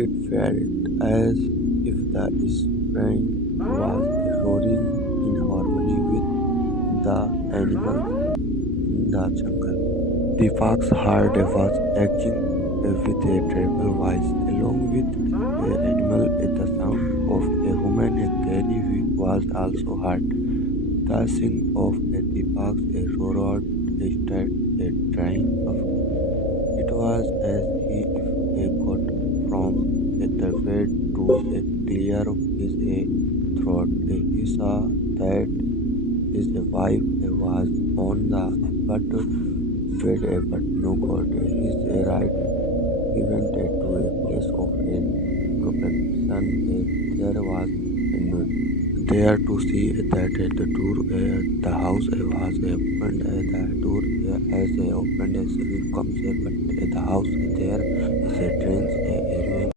It felt as if the spring was roaring in harmony with the animals in the jungle. Deepak's heart was aching with a terrible voice. Along with the animal, the sound of a human carry was also heard. The sing of a Deepak's a roared started a triumph. It was as if a got from a thread to a clear his a throat. He saw that his wife was on the but bed, but no got his right. He went to a place of a protection. There was no there to see that the door, the house was opened. The door as opened as he comes, but the house there is a strange